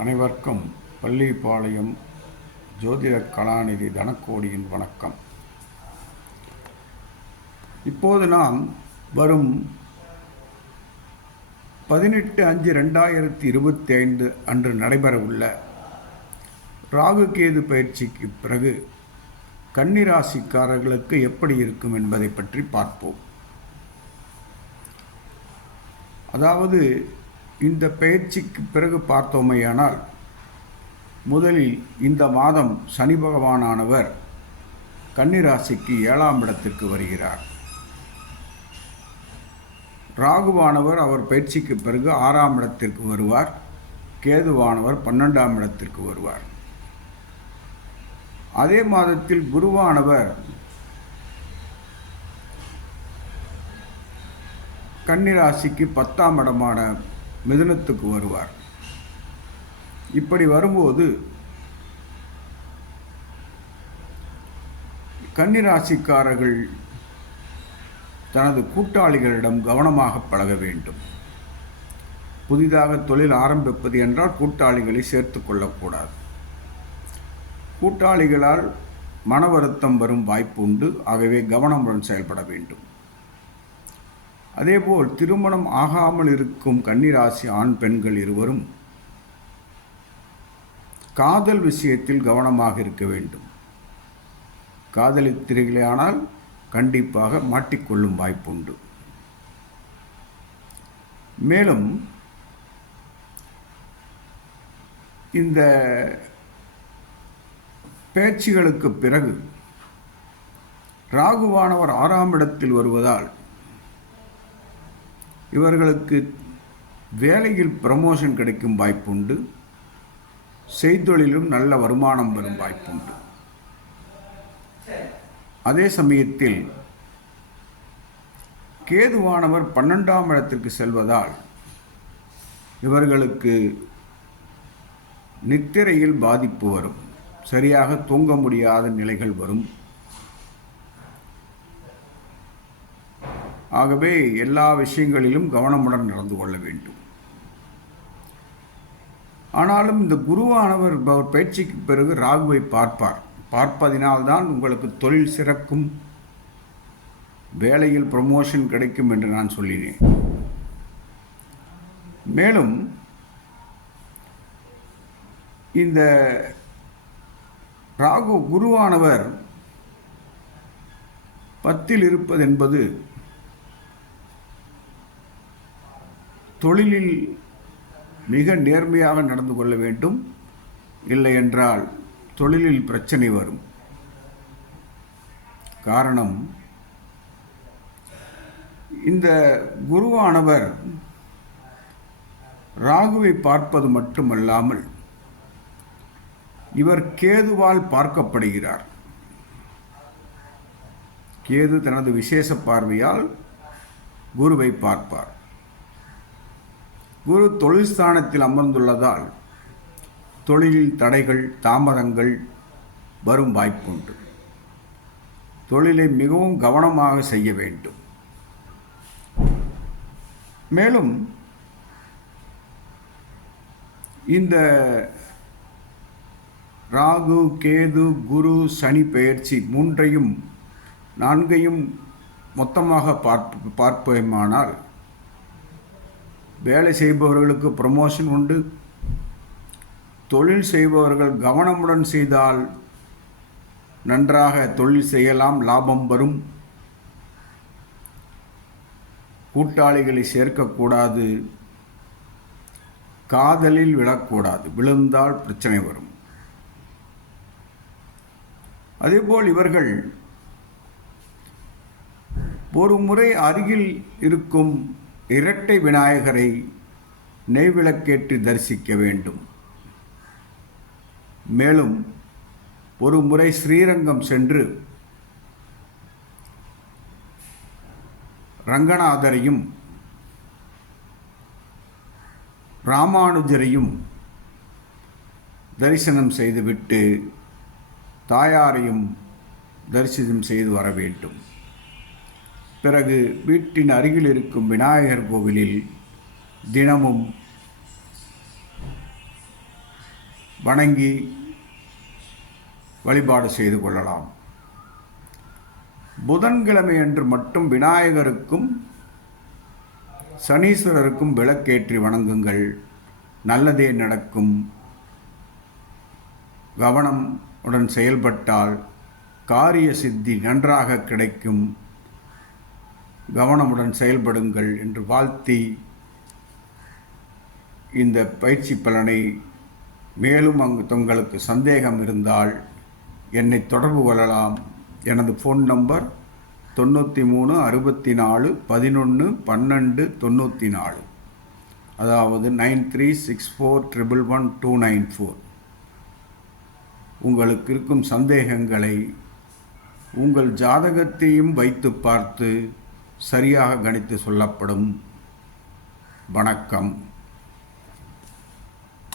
அனைவருக்கும் பள்ளிப்பாளையம் ஜோதிட கலாநிதி தனக்கோடியின் வணக்கம். இப்போது நாம் வரும் பதினெட்டு அஞ்சு ரெண்டாயிரத்தி இருபத்தி ஐந்து அன்று நடைபெறவுள்ள ராகு கேது பயிற்சிக்கு பிறகு கன்னிராசிக்காரர்களுக்கு எப்படி இருக்கும் என்பதை பற்றி பார்ப்போம். அதாவது இந்த பயிற்சிக்கு பிறகு பார்த்தோமேயானால் முதலில் இந்த மாதம் சனி பகவானானவர் கன்னிராசிக்கு ஏழாம் இடத்திற்கு வருகிறார். ராகுவானவர் அவர் பயிற்சிக்கு பிறகு ஆறாம் இடத்திற்கு வருவார். கேதுவானவர் பன்னெண்டாம் இடத்திற்கு வருவார். அதே மாதத்தில் குருவானவர் கன்னிராசிக்கு பத்தாம் இடமான மிதுனத்துக்கு வருவார். இப்படி வரும்போது கன்னிராசிக்காரர்கள் தனது கூட்டாளிகளிடம் கவனமாக பழக வேண்டும். புதிதாக தொழில் ஆரம்பிப்பது என்றால் கூட்டாளிகளை சேர்த்து கொள்ளக்கூடாது. கூட்டாளிகளால் மன வருத்தம் வரும் வாய்ப்பு உண்டு. ஆகவே கவனமுடன் செயல்பட வேண்டும். அதேபோல் திருமணம் ஆகாமல் இருக்கும் கன்னிராசி ஆண் பெண்கள் இருவரும் காதல் விஷயத்தில் கவனமாக இருக்க வேண்டும். காதலித்திரிகளேயானால் கண்டிப்பாக மாட்டிக்கொள்ளும் வாய்ப்புண்டு. மேலும் இந்த பேச்சுகளுக்கு பிறகு ராகுவானவர் ஆறாம் இடத்தில் வருவதால் இவர்களுக்கு வேலையில் ப்ரமோஷன் கிடைக்கும் வாய்ப்புண்டு செய்தொழிலும் நல்ல வருமானம் வரும் வாய்ப்புண்டு. அதே சமயத்தில் கேதுவானவர் பன்னெண்டாம் இடத்திற்கு செல்வதால் இவர்களுக்கு நித்திரையில் பாதிப்பு வரும். சரியாக தூங்க முடியாத நிலைகள் வரும். ஆகவே எல்லா விஷயங்களிலும் கவனமுடன் நடந்து கொள்ள வேண்டும். ஆனாலும் இந்த குருவானவர் அவர் பயிற்சிக்கு பிறகு ராகுவை பார்ப்பார். பார்ப்பதினால்தான் உங்களுக்கு தொழில் சிறக்கும் வேலையில் ப்ரமோஷன் கிடைக்கும் என்று நான் சொல்லினேன். மேலும் இந்த ராகு குருவானவர் பத்தில் இருப்பது என்பது தொழிலில் மிக நேர்மையாக நடந்து கொள்ள வேண்டும். இல்லை என்றால் தொழிலில் பிரச்சனை வரும். காரணம் இந்த குருவானவர் ராகுவை பார்ப்பது மட்டுமல்லாமல் இவர் கேதுவால் பார்க்கப்படுகிறார். கேது தனது விசேஷ பார்வையால் குருவை பார்ப்பார். குரு தொழில் ஸ்தானத்தில் அமர்ந்துள்ளதால் தொழிலில் தடைகள் தாமதங்கள் வரும் வாய்ப்புண்டு. தொழிலை மிகவும் கவனமாக செய்ய வேண்டும். மேலும் இந்த ராகு கேது குரு சனி பெயர்ச்சி மூன்றையும் நான்கையும் மொத்தமாக பார்ப்பு பார்ப்போமானால் வேலை செய்பவர்களுக்கு ப்ரமோஷன் உண்டு. தொழில் செய்பவர்கள் கவனமுடன் செய்தால் நன்றாக தொழில் செய்யலாம் லாபம் வரும். கூட்டாளிகளை சேர்க்கக்கூடாது. காதலில் விழக்கூடாது. விழுந்தால் பிரச்சனை வரும். அதேபோல் இவர்கள் ஒரு முறை அருகில் இருக்கும் இரட்டை விநாயகரை நெய்விளக்கேற்றி தரிசிக்க வேண்டும். மேலும் ஒரு முறை ஸ்ரீரங்கம் சென்று ரங்கநாதரையும் ராமானுஜரையும் தரிசனம் செய்துவிட்டு தாயாரையும் தரிசனம் செய்து வர வேண்டும். பிறகு வீட்டின் அருகில் இருக்கும் விநாயகர் கோவிலில் தினமும் வணங்கி வழிபாடு செய்து கொள்ளலாம். புதன்கிழமை அன்று மட்டும் விநாயகருக்கும் சனீஸ்வரருக்கும் விளக்கேற்றி வணங்குங்கள். நல்லதே நடக்கும். கவனம் உடன் செயல்பட்டால் காரிய சித்தி நன்றாக கிடைக்கும். கவனமுடன் செயல்படுங்கள் என்று வாழ்த்தி இந்த பயிற்சி பலனை மேலும் அங்கு உங்களுக்கு சந்தேகம் இருந்தால் என்னை தொடர்பு கொள்ளலாம். எனது ஃபோன் நம்பர் தொண்ணூற்றி மூணு அறுபத்தி நாலு பதினொன்று பன்னெண்டு தொண்ணூற்றி நாலு அதாவது nine three six four triple one two nine four உங்களுக்கு இருக்கும் சந்தேகங்களை உங்கள் ஜாதகத்தையும் வைத்து பார்த்து சரியாக கணித்து சொல்லப்படும் வணக்கம்.